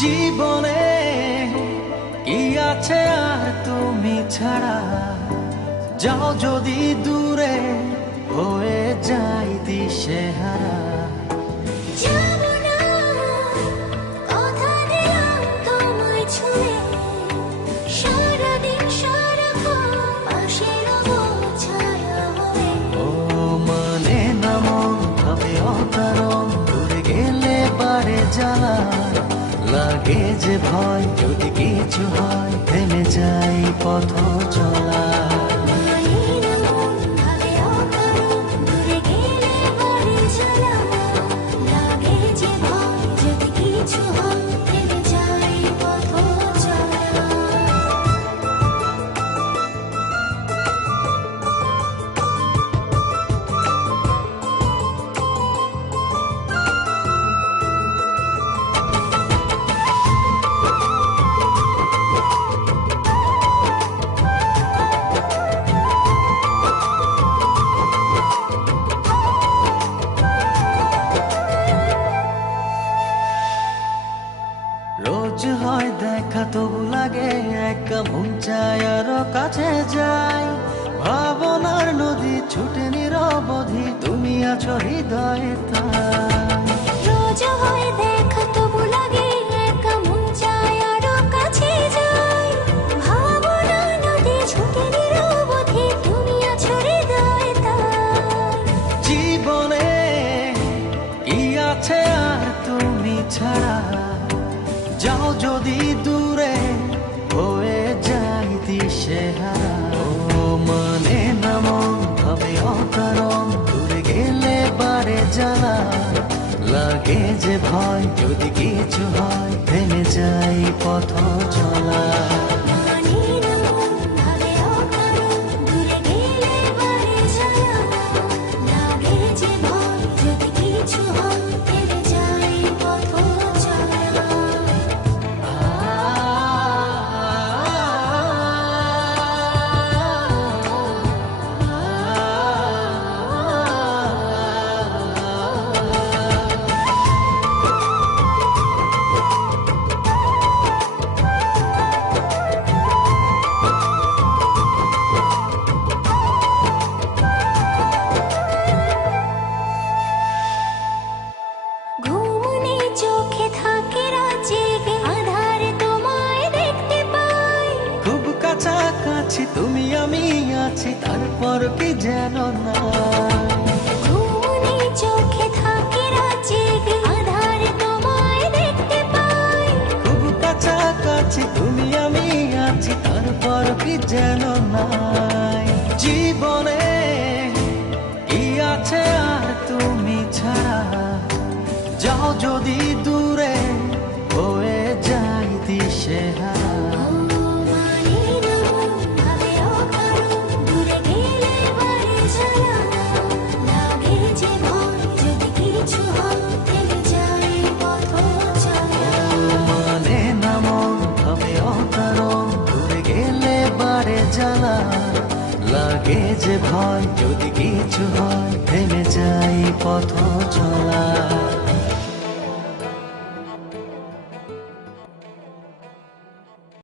জীবনে কি আছে আর তুমি ছাড়া, যাও যদি দূরে হয়ে যাই দিশেহারা। যাবো না, কথা দিলাম তোমায় ছুঁয়ে, সারাদিন সারাক্ষণ পাশে রবো ছায়া হয়ে। ও মানে না মন ভাবে অকারণ, দূরে গেলে পারে জ্বালা লাগে যে ভয়, যদি কিছু হয় থেমে যাই পথ চলা। রোজ হয় দেখা তবু লাগে একা, মন চায় আরো কাছে যাই। ভাবনার নদী ছুটে নিরবধি, তুমি আছো হৃদয়ে তাই। রোজ হয় দেখা তবু লাগে একা, মন চায় আরো কাছে যাই। ভাবনা নদী ছুটে নিরবধি, তুমি আছো হৃদয়ে তাই। জীবনে কি আছে আর তুমি ছাড়া, যাও যদি দূরে হয়ে যাই দিশেহারা। ও মানে না মন ভাবে অকারণ, দূরে গেলে বারে জ্বালা লাগে যে ভয়, যদি কিছু হয় থেমে যাই পথ চলা। কাছাকাছি তুমি আমি আছি, তারপর কি যেন না। ঘুমনি চোখে থাকে রাত জেগে, আধারে তোমায় দেখতে পাই। খুব কাছাকাছি তুমি আমি আছি, তারপর কি যেন নাই। জীবনে কি আছে আর তুমি ছাড়া, যাও যদি দূরে হয়ে যাই দিশেহারা। জ্বালা লাগে যে ভয়, যদি কিছু হয় থেমে যাই পথ চলা।